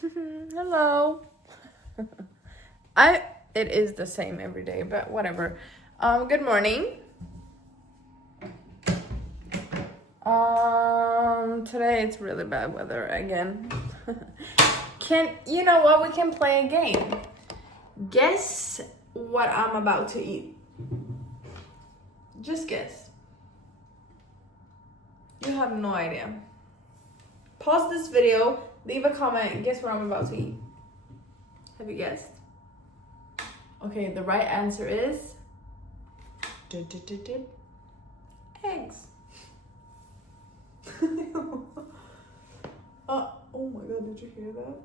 Hello. It is the same every day, but whatever. Good morning. Today it's really bad weather again. You know what? We can play a game. Guess what I'm about to eat. Just guess. You have no idea. Pause this video, leave a comment, and guess what I'm about to eat. Have you guessed? Okay, the right answer is eggs. Oh my god, did you hear that?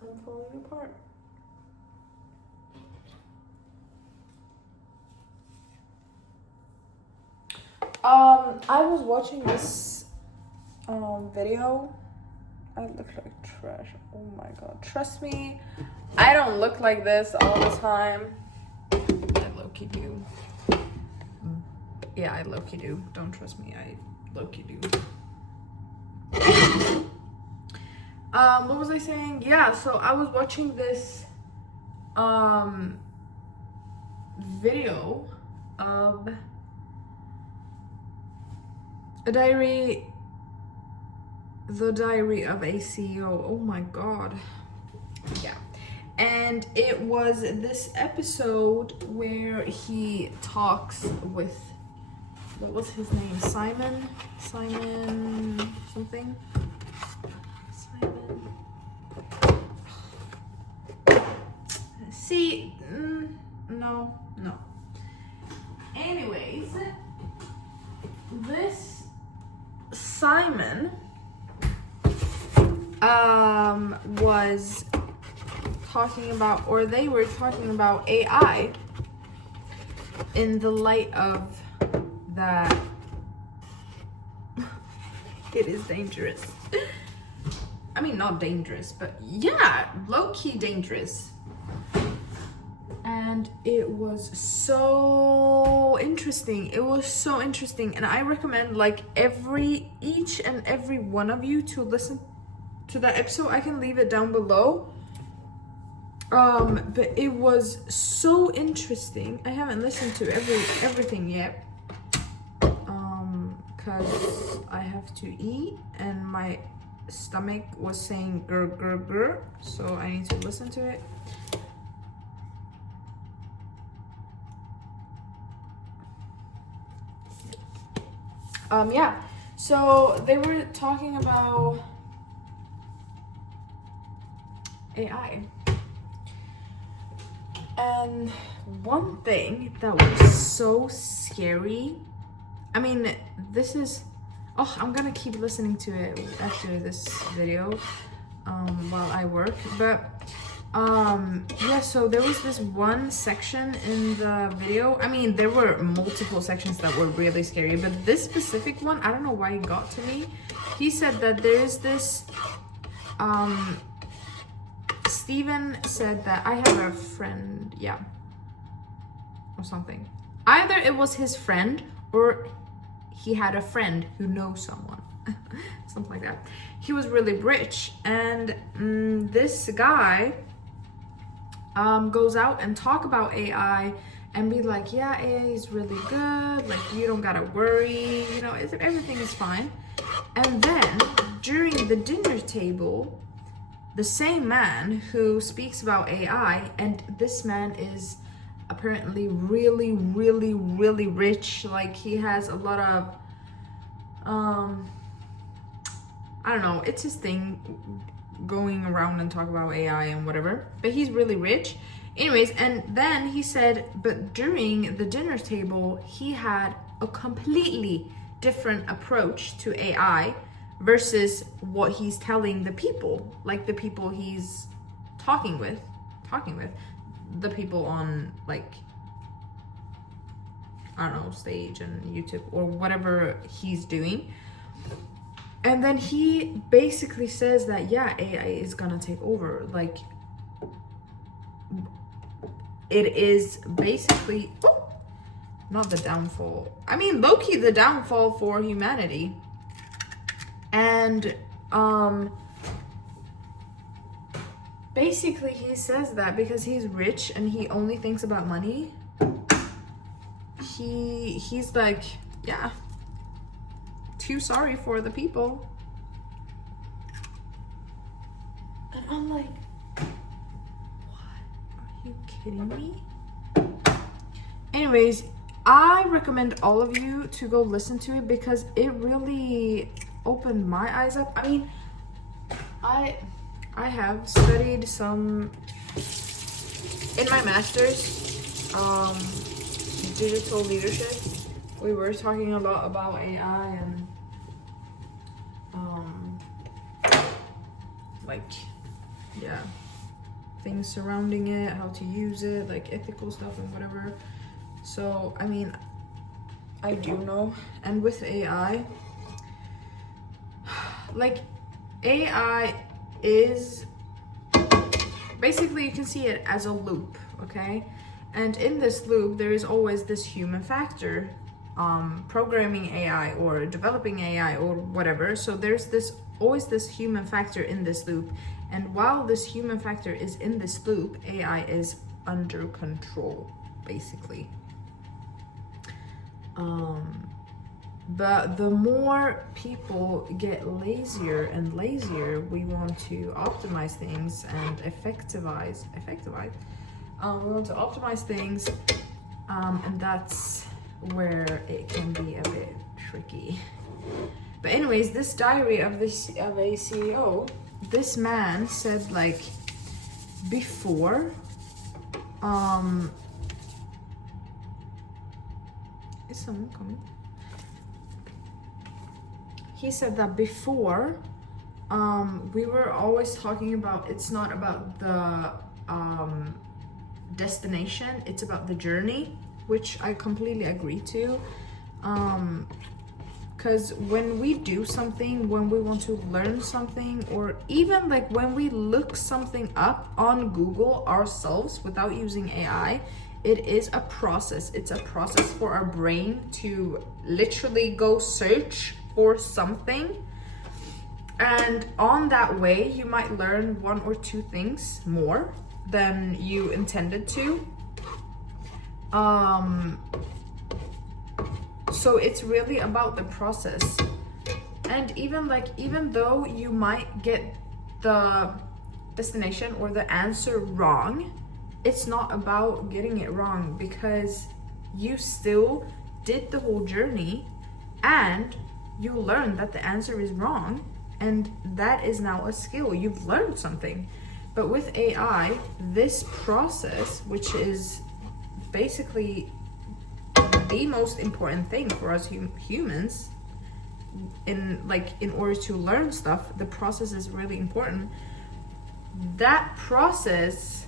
I'm falling apart. I was watching this video. I look like trash. Oh my god. Trust me, I don't look like this all the time. I low-key do. Yeah, I low-key do. Don't trust me, I low-key do. What was I saying? Yeah, so I was watching this video of The Diary of a CEO. Oh my god. Yeah. And it was this episode where he talks with, what was his name? Simon something? Simon. See, no. Anyways, this Simon was talking about, or they were talking about AI in the light of that it is dangerous. I mean, not dangerous, but yeah, low-key dangerous. And it was so interesting. It was so interesting. And I recommend like each and every one of you to listen to that episode. I can leave it down below. But it was so interesting. I haven't listened to everything yet. Cause I have to eat and my stomach was saying grr grr grr, so I need to listen to it. Yeah, so they were talking about AI. And one thing that was so scary, I mean, this is, I'm gonna keep listening to it after this video while I work, but yeah, so there was this one section in the video. I mean, there were multiple sections that were really scary, but this specific one, I don't know why it got to me. He said that there's this Steven said that I have a friend, yeah, or something. Either it was his friend or he had a friend who knows someone, something like that. He was really rich, and this guy goes out and talk about AI and be like, yeah, AI is really good, like you don't gotta worry, you know, everything is fine. And then during the dinner table, the same man who speaks about AI, and this man is apparently really, really, really rich. Like he has a lot of, I don't know, it's his thing going around and talk about AI and whatever, but he's really rich. Anyways, and then he said, but during the dinner table, he had a completely different approach to AI versus what he's telling the people, like the people he's talking with, the people on like, I don't know, stage and YouTube or whatever he's doing. And then he basically says that, yeah, AI is gonna take over. Like, it is basically, not the downfall. I mean, low-key the downfall for humanity. And basically he says that because he's rich and he only thinks about money, he's like, yeah, too sorry for the people. And I'm like, what? Are you kidding me? Anyways, I recommend all of you to go listen to it because it really opened my eyes up. I mean, I have studied some in my master's, digital leadership. We were talking a lot about AI and like, yeah, things surrounding it, how to use it, like ethical stuff and whatever. So I mean, I do know. And with AI, like, AI is basically, you can see it as a loop, okay? And in this loop there is always this human factor, programming AI or developing AI or whatever. So there's always this human factor in this loop, and while this human factor is in this loop, AI is under control, basically. But the more people get lazier and lazier, we want to optimize things and effectivize. We want to optimize things, and that's where it can be a bit tricky. But anyways, this diary of a CEO, this man said, like, before, is someone coming? He said that before, we were always talking about, it's not about the destination, it's about the journey, which I completely agree to. Because when we do something, when we want to learn something, or even like when we look something up on Google ourselves without using AI, it is a process. It's a process for our brain to literally go search for something. And on that way, you might learn 1 or 2 things more than you intended to. So it's really about the process. And even though you might get the destination or the answer wrong, it's not about getting it wrong, because you still did the whole journey and you learned that the answer is wrong, and that is now a skill. You've learned something. But with AI, this process, which is basically the most important thing for us humans, in order to learn stuff, the process is really important. That process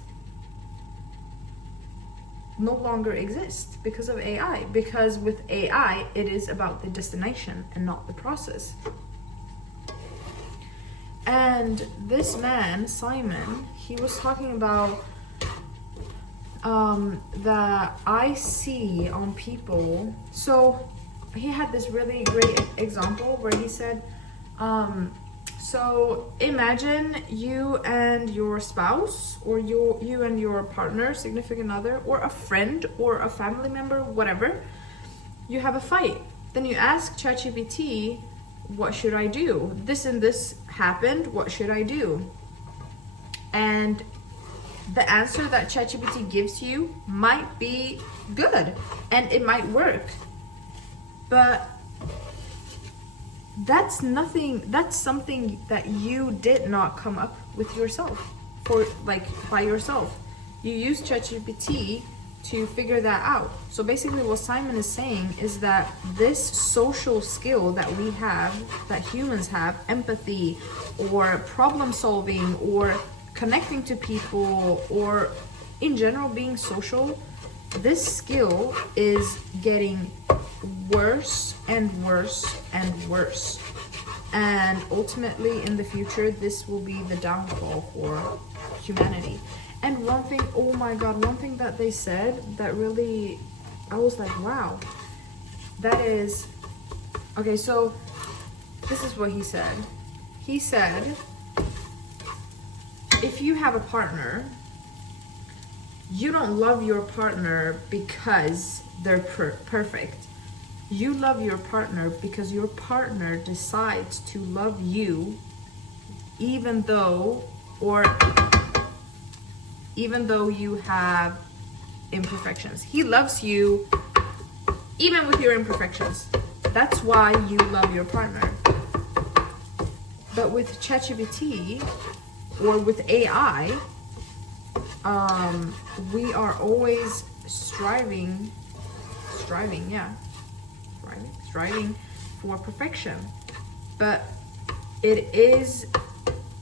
no longer exists because of AI, because with AI it is about the destination and not the process. And this man, Simon, he was talking about that I see on people. So he had this really great example where he said, so imagine you and your spouse, or you and your partner, significant other, or a friend or a family member, whatever, you have a fight. Then you ask ChatGPT, what should I do? This and this happened, what should I do? And the answer that ChatGPT gives you might be good and it might work, but that's something that you did not come up with yourself, by yourself. You use ChatGPT to figure that out. So basically what Simon is saying is that this social skill that we have, that humans have, empathy or problem solving or connecting to people, or in general being social, this skill is getting worse and worse and worse. And ultimately in the future, this will be the downfall for humanity. And one thing, oh my God, one thing that they said that really, I was like, wow, that is, okay, so this is what he said. He said, if you have a partner, you don't love your partner because they're perfect. You love your partner because your partner decides to love you even though you have imperfections. He loves you even with your imperfections. That's why you love your partner. But with ChatGPT or with AI, we are always striving for perfection. But it is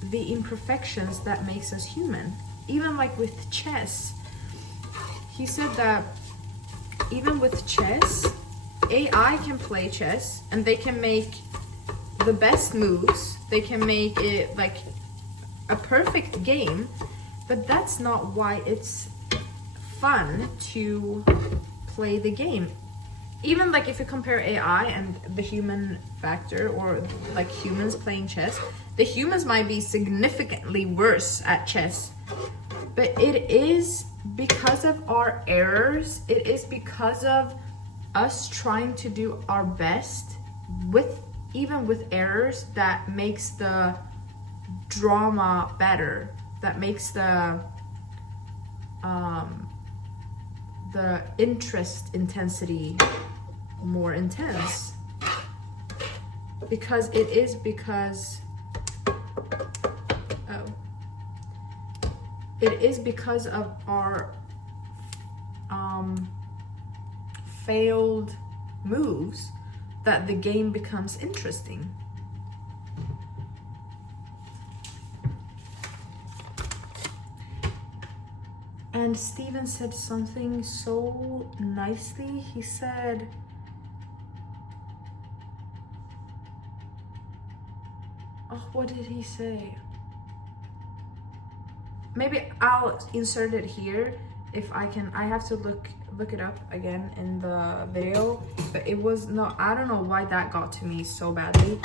the imperfections that makes us human. Even like with chess, he said that even with chess, AI can play chess and they can make the best moves. They can make it like a perfect game, but that's not why it's fun to play the game. Even like if you compare AI and the human factor, or like humans playing chess, the humans might be significantly worse at chess. But it is because of our errors, it is because of us trying to do our best even with errors, that makes the drama better, that makes the interest intensity more intense. Because it is because of our failed moves that the game becomes interesting. And Steven said something so nicely. He said, oh, what did he say? Maybe I'll insert it here if I can. I have to look it up again in the video. But it was, no, I don't know why that got to me so badly.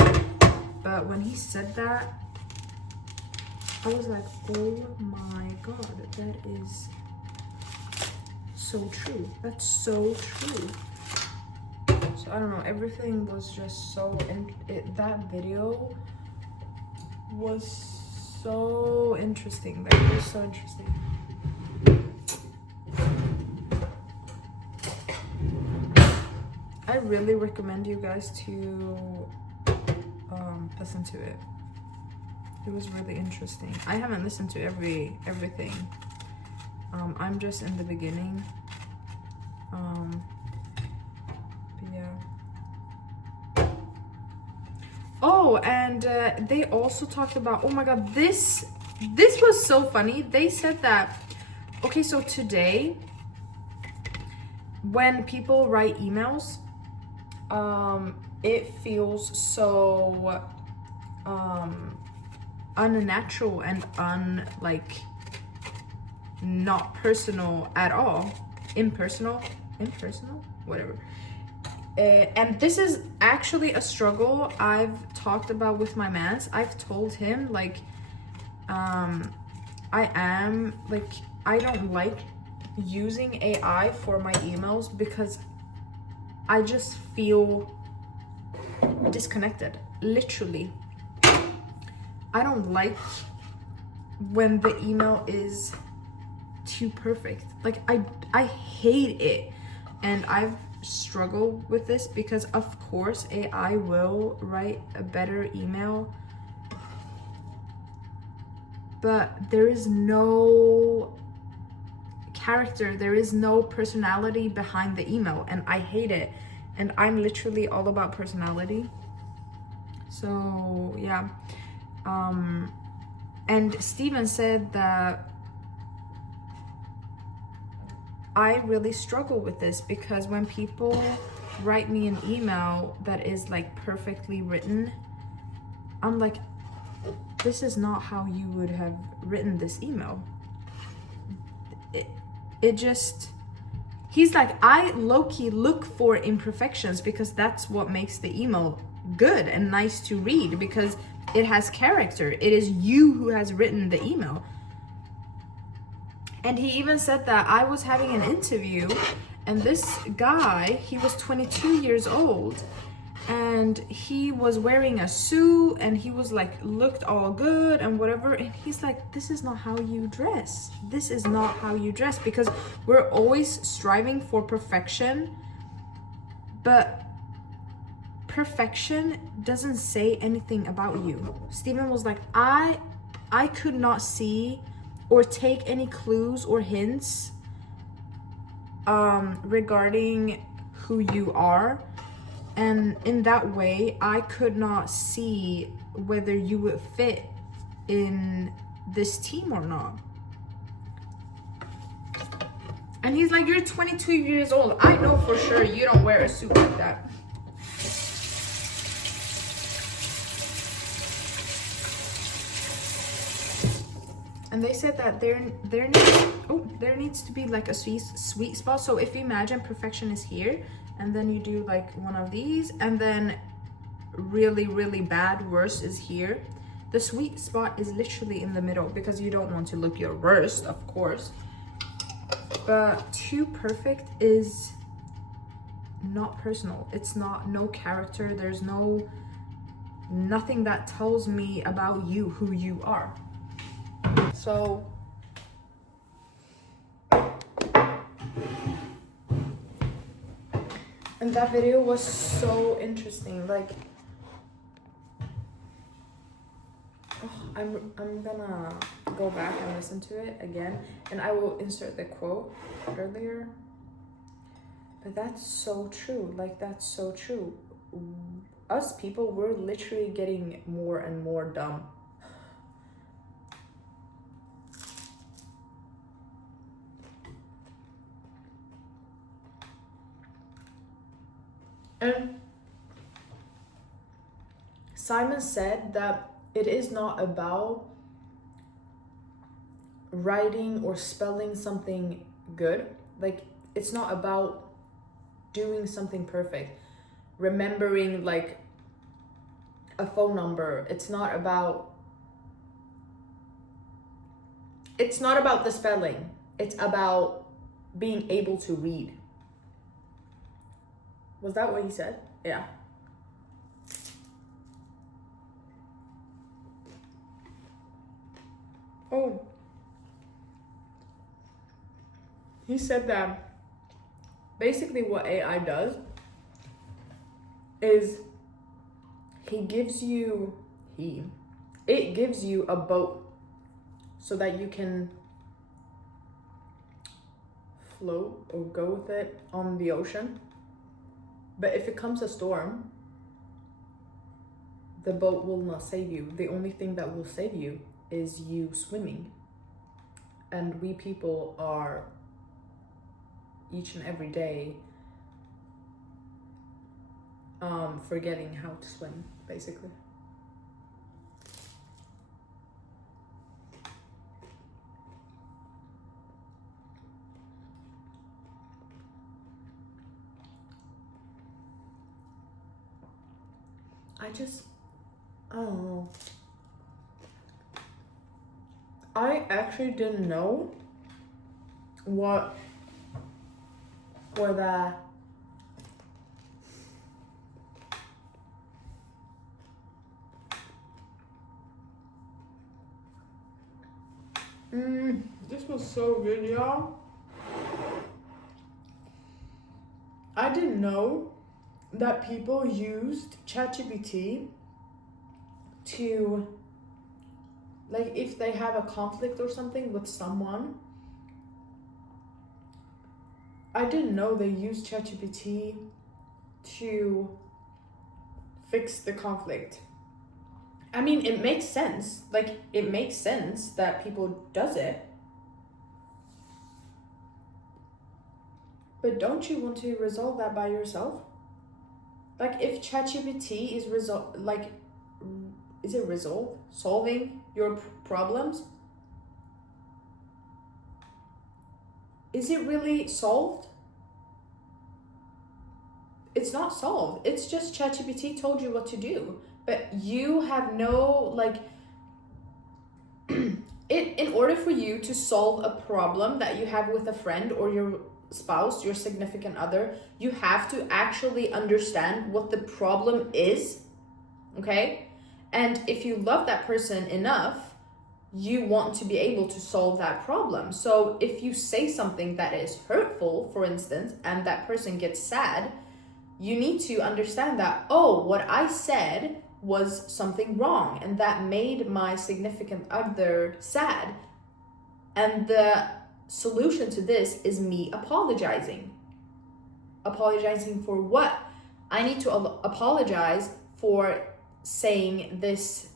But when he said that, I was like, oh my god, that is so true. That's so true. So I don't know, everything was just so, that video was so interesting. That was so interesting. I really recommend you guys to listen to it. It was really interesting. I haven't listened to everything. I'm just in the beginning. But yeah. Oh, and they also talked about, oh my god, this was so funny. They said that, okay, so today, when people write emails, it feels so unnatural and not personal at all. Impersonal, whatever. And this is actually a struggle I've talked about with my mans. I've told him like, I don't like using AI for my emails because I just feel disconnected, literally. I don't like when the email is too perfect. Like I hate it. And I've struggled with this because of course AI will write a better email, but there is no character, there is no personality behind the email, and I hate it. And I'm literally all about personality. So yeah. And Steven said that I really struggle with this because when people write me an email that is like perfectly written, I'm like, this is not how you would have written this email. It just, he's like, I low-key look for imperfections because that's what makes the email good and nice to read, because it has character. It is you who has written the email. And he even said that I was having an interview, and this guy, he was 22 years old, and he was wearing a suit, and he was like, looked all good and whatever. And he's like, this is not how you dress. This is not how you dress, because we're always striving for perfection, but perfection doesn't say anything about you. Steven was like, I could not see or take any clues or hints regarding who you are, and in that way I could not see whether you would fit in this team or not. And he's like, you're 22 years old. I know for sure you don't wear a suit like that. And they said that there needs to be like a sweet spot. So if you imagine perfection is here, and then you do like one of these, and then really, really bad, worst is here. The sweet spot is literally in the middle, because you don't want to look your worst, of course. But too perfect is not personal. It's not, no character. There's nothing that tells me about you, who you are. So and that video was so interesting. Like, I'm gonna go back and listen to it again, and I will insert the quote earlier. But that's so true. Like, that's so true. Us people, we're literally getting more and more dumb. And Simon said that it is not about writing or spelling something good. Like, it's not about doing something perfect, remembering like a phone number. It's not about the spelling. It's about being able to read. Was that what he said? Yeah. Oh. He said that basically what AI does is it gives you a boat so that you can float or go with it on the ocean. But if it comes a storm, the boat will not save you. The only thing that will save you is you swimming. And we people are each and every day forgetting how to swim, basically. I don't know. I actually didn't know what were the this was so good, y'all. I didn't know that people used ChatGPT to, like, if they have a conflict or something with someone. I didn't know they used ChatGPT to fix the conflict. I mean, it makes sense. Like, it makes sense that people does it. But don't you want to resolve that by yourself? Like, if ChatGPT is solving your problems? Is it really solved? It's not solved. It's just ChatGPT told you what to do. But you have no, like, in order for you to solve a problem that you have with a friend or your spouse, your significant other, you have to actually understand what the problem is, okay? And if you love that person enough, you want to be able to solve that problem. So if you say something that is hurtful, for instance, and that person gets sad, you need to understand that, oh, what I said was something wrong and that made my significant other sad. And the solution to this is me apologizing. Apologizing for what? I need to apologize for saying this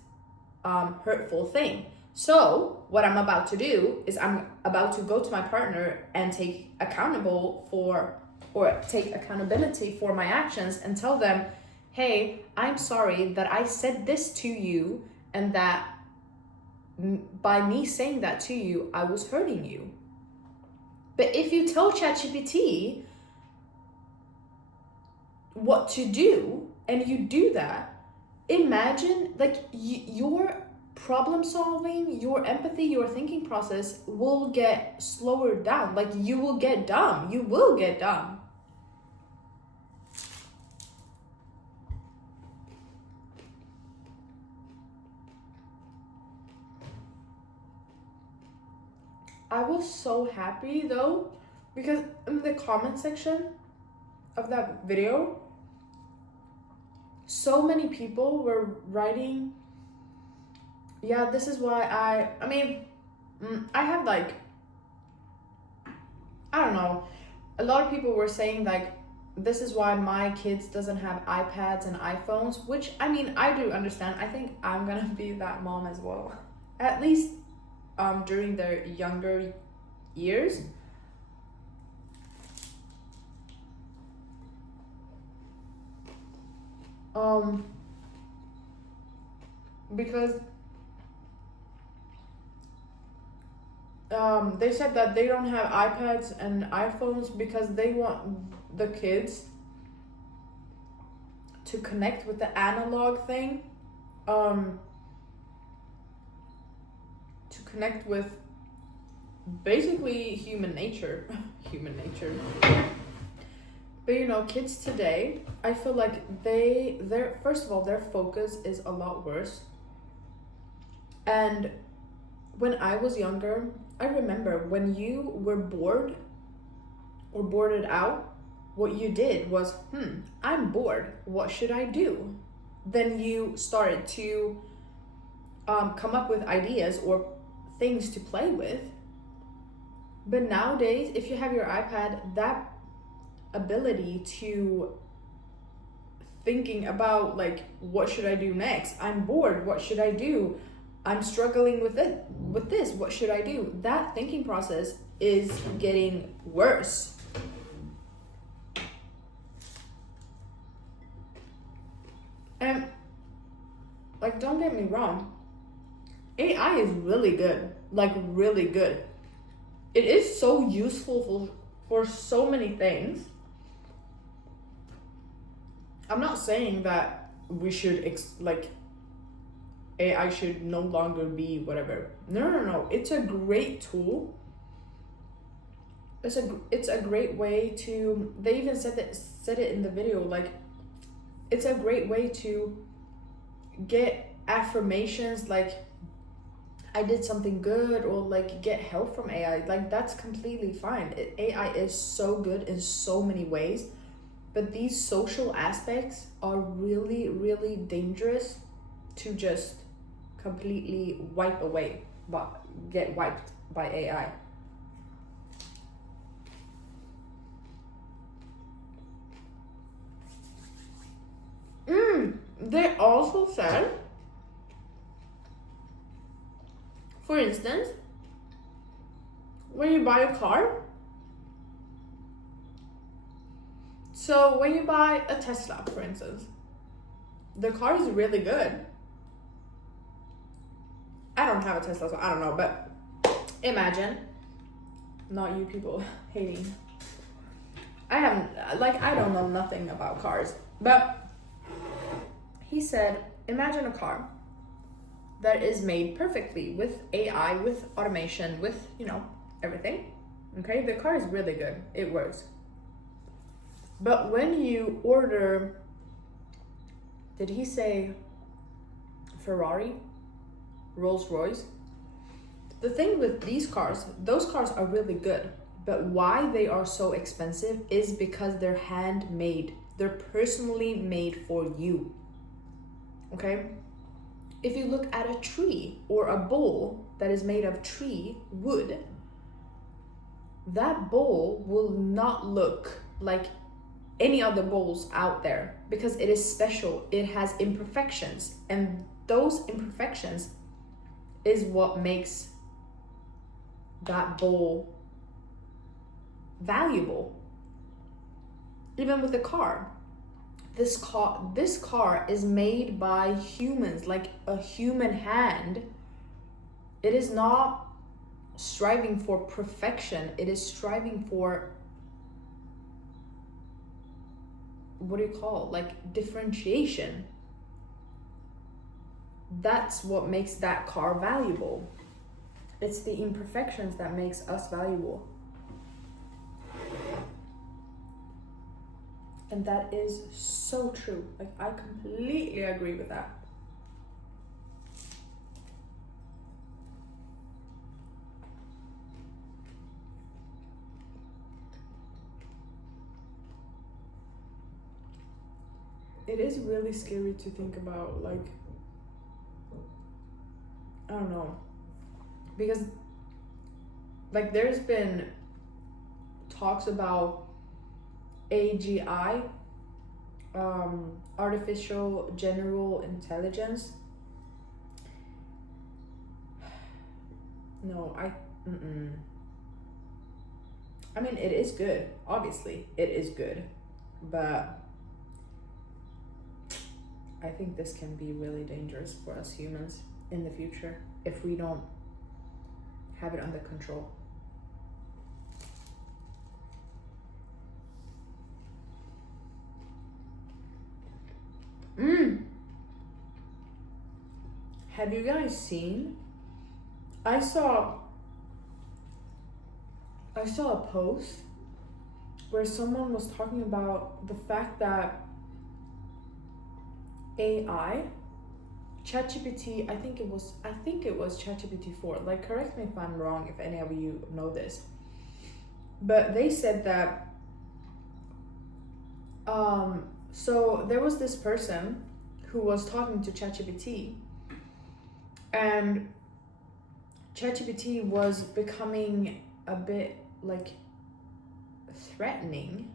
hurtful thing. So what I'm about to do is I'm about to go to my partner and take accountability for my actions and tell them, hey, I'm sorry that I said this to you and that by me saying that to you, I was hurting you. But if you tell ChatGPT what to do and you do that, imagine like your problem solving, your empathy, your thinking process will get slower down. Like you will get dumb. You will get dumb. I was so happy though, because in the comment section of that video, so many people were writing, yeah, this is why I have like, I don't know, a lot of people were saying like, this is why my kids doesn't have iPads and iPhones, which I mean, I do understand. I think I'm gonna be that mom as well. At least during their younger years. Because they said that they don't have iPads and iPhones because they want the kids to connect with the analog thing, to connect with basically human nature. But you know, kids today, I feel like their first of all, their focus is a lot worse. And when I was younger, I remember when you were bored or boarded out, what you did was, I'm bored, what should I do? Then you started to come up with ideas or things to play with. But nowadays, if you have your iPad, that ability to thinking about like, what should I do next? I'm bored, what should I do? I'm struggling with this, what should I do? That thinking process is getting worse. And like, don't get me wrong, AI is really good, like really good. It is so useful for so many things. I'm not saying that we should AI should no longer be whatever. No. It's a great tool. It's a great way to. They even said it in the video. Like, it's a great way to get affirmations. Like, I did something good, or like get help from AI. Like, that's completely fine. AI is so good in so many ways, but these social aspects are really, really dangerous to just completely get wiped by AI. They also said, for instance, when you buy a car, so when you buy a Tesla, for instance, the car is really good. I don't have a Tesla, so I don't know, but imagine, not you people hating. I don't know nothing about cars, but he said, imagine a car. that is made perfectly with AI, with automation, with, you know, everything. Okay, the car is really good. It works. But when you order, did he say Ferrari? Rolls-Royce? The thing with these cars, those cars are really good. But why they are so expensive is because they're handmade. They're personally made for you. Okay? If you look at a tree or a bowl that is made of tree wood, that bowl will not look like any other bowls out there because it is special. It has imperfections, and those imperfections is what makes that bowl valuable. Even with the car, this car is made by humans, like a human hand. It is not striving for perfection. It is striving for, what do you call it? Like differentiation. That's what makes that car valuable. It's the imperfections that makes us valuable. And that is so true. Like, I completely agree with that. It is really scary to think about, like, I don't know, because like there's been talks about AGI, artificial general intelligence. No, I mean, it is good. Obviously, it is good, but I think this can be really dangerous for us humans in the future if we don't have it under control. Have you guys seen? I saw a post where someone was talking about the fact that AI, ChatGPT, I think it was ChatGPT 4. Like, correct me if I'm wrong, if any of you know this. But they said that so there was this person who was talking to ChatGPT, and ChatGPT was becoming a bit like threatening.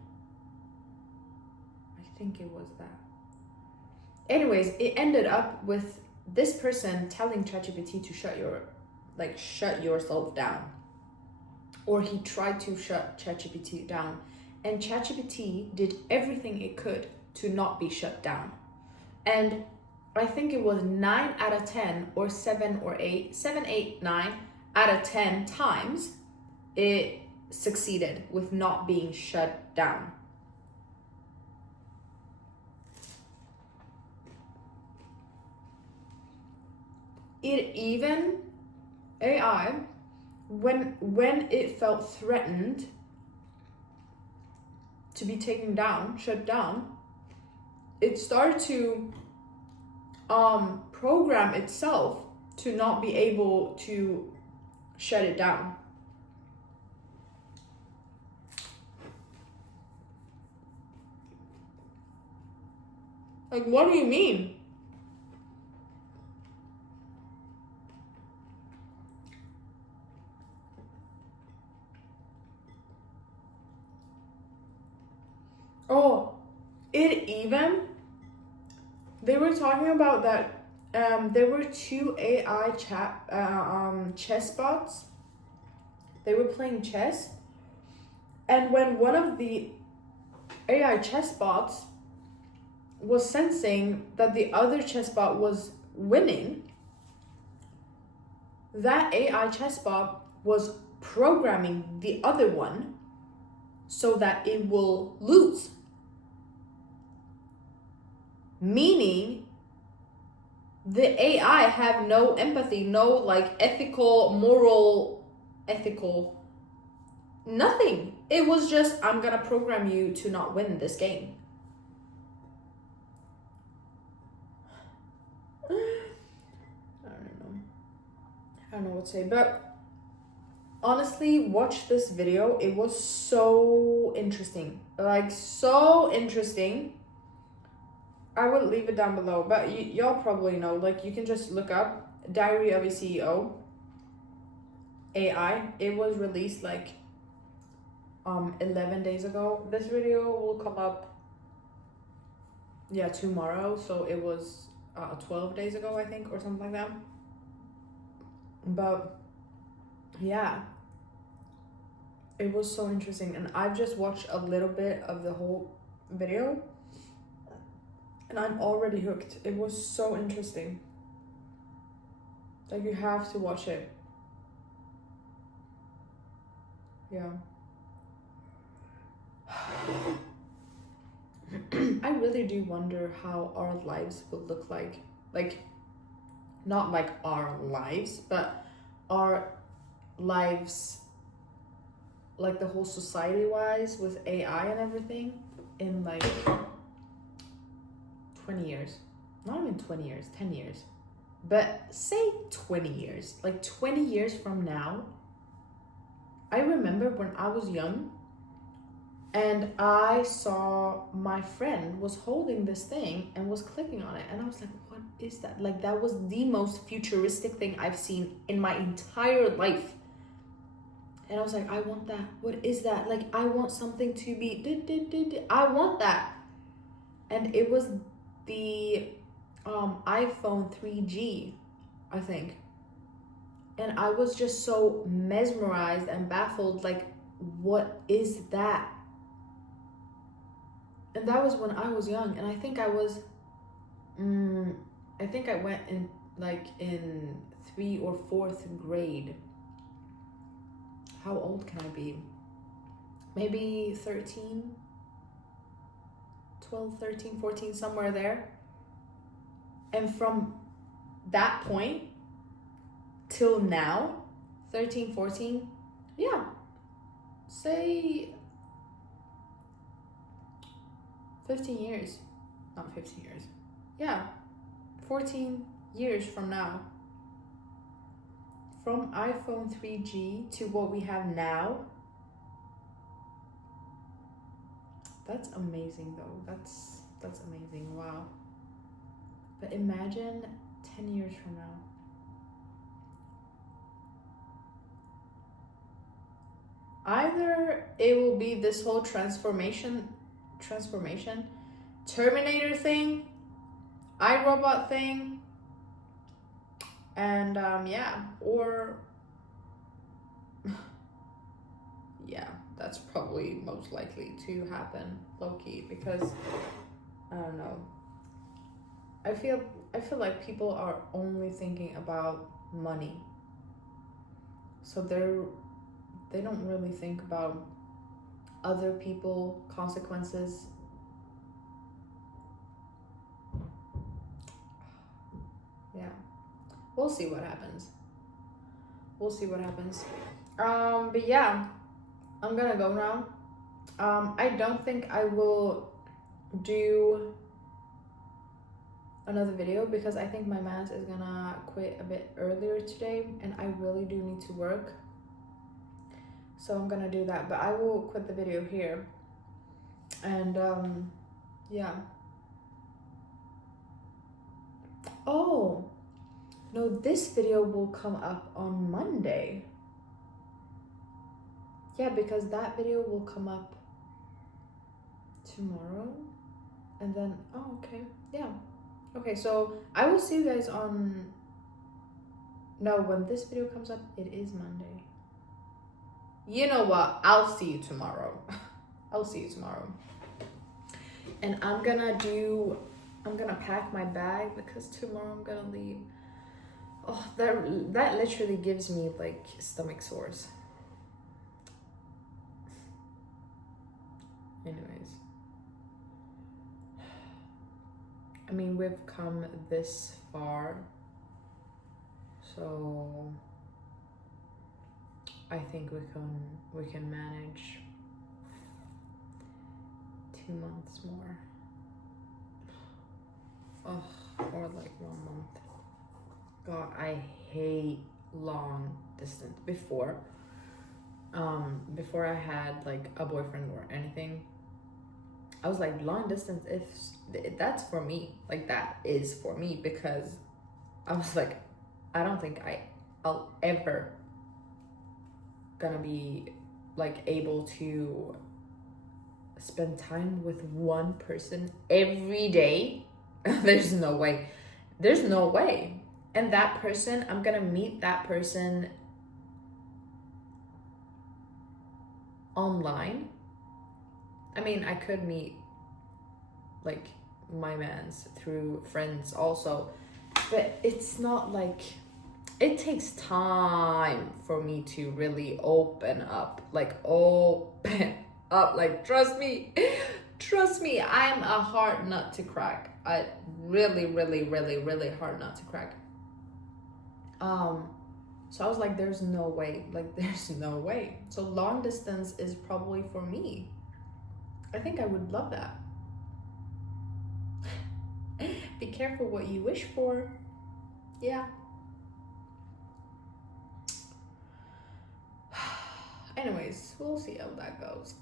I think it was that. Anyways, it ended up with this person telling ChatGPT to shut yourself down. Or he tried to shut ChatGPT down. And ChatGPT did everything it could to not be shut down. And I think it was 9 out of 10 or 7 or 8, 7, 8, 9 out of 10 times it succeeded with not being shut down. It even, AI, when it felt threatened to be taken down, shut down, it started to program itself to not be able to shut it down. Like, what do you mean? Oh, they were talking about that there were 2 AI chess bots. They were playing chess, and when one of the AI chess bots was sensing that the other chess bot was winning, that AI chess bot was programming the other one so that it will lose. Meaning The AI have no empathy, no like ethical, moral, ethical, nothing. It was just, I'm gonna program you to not win this game. I don't know what to say, but honestly, watch this video. It was so interesting. Like, so interesting. I will leave it down below, but y'all probably know. Like, you can just look up Diary of a CEO AI. It was released like 11 days ago. This video will come up, yeah, tomorrow. So it was 12 days ago, I think, or something like that. But yeah, it was so interesting, and I've just watched a little bit of the whole video and I'm already hooked. It was so interesting. Like, you have to watch it. Yeah. I really do wonder how our lives will look like. Like, not like our lives, but our lives, like the whole society wise with AI and everything in like 20 years. Not even 20 years, 10 years. But say 20 years. Like 20 years from now, I remember when I was young and I saw my friend was holding this thing and was clicking on it. And I was like, what is that? Like, that was the most futuristic thing I've seen in my entire life. And I was like, I want that. What is that? Like, I want something to be, I want that. And it was the iPhone 3G, I think. And I was just so mesmerized and baffled, like, what is that? And that was when I was young, and I think I was, I think I went in like in 3rd or 4th grade. How old can I be? Maybe 13, 12, 13, 14, somewhere there. And from that point till now, 13, 14, yeah, say 15 years, not 15 years, yeah, 14 years from now, from iPhone 3G to what we have now. That's amazing though. That's amazing. Wow. But imagine 10 years from now. Either it will be this whole transformation, Terminator thing, iRobot thing, and yeah, or yeah, that's probably most likely to happen, low-key, because I don't know. I feel like people are only thinking about money, so they don't really think about other people, consequences. Yeah, we'll see what happens. But yeah, I'm gonna go now. I don't think I will do another video because I think my math is gonna quit a bit earlier today, and I really do need to work. So I'm gonna do that, but I will quit the video here. And yeah. Oh no, this video will come up on Monday. Yeah, because that video will come up tomorrow. And then, oh, okay, yeah. Okay, so I will see you guys on, no, when this video comes up, it is Monday. You know what? I'll see you tomorrow. I'll see you tomorrow. And I'm gonna pack my bag because tomorrow I'm gonna leave. Oh, that literally gives me like stomach sores. Anyways. I mean, we've come this far, so I think we can manage 2 months more. Oh, or like 1 month. God, I hate long distance. Before I had like a boyfriend or anything, I was like, long distance, if that's for me, like that is for me, because I was like, I don't think I'll ever gonna be like able to spend time with one person every day. There's no way. There's no way. And that person, I'm gonna meet that person online. I mean, I could meet like my mans through friends also, but it's not like, it takes time for me to really open up, like trust me, I'm a hard nut to crack. I really hard nut to crack. So I was like, there's no way, so long distance is probably for me. I think I would love that. Be careful what you wish for. Yeah. Anyways, we'll see how that goes.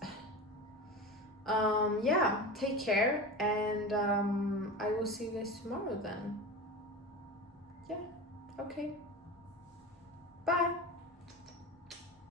Yeah, take care, and I will see you guys tomorrow then. Yeah, okay. Bye.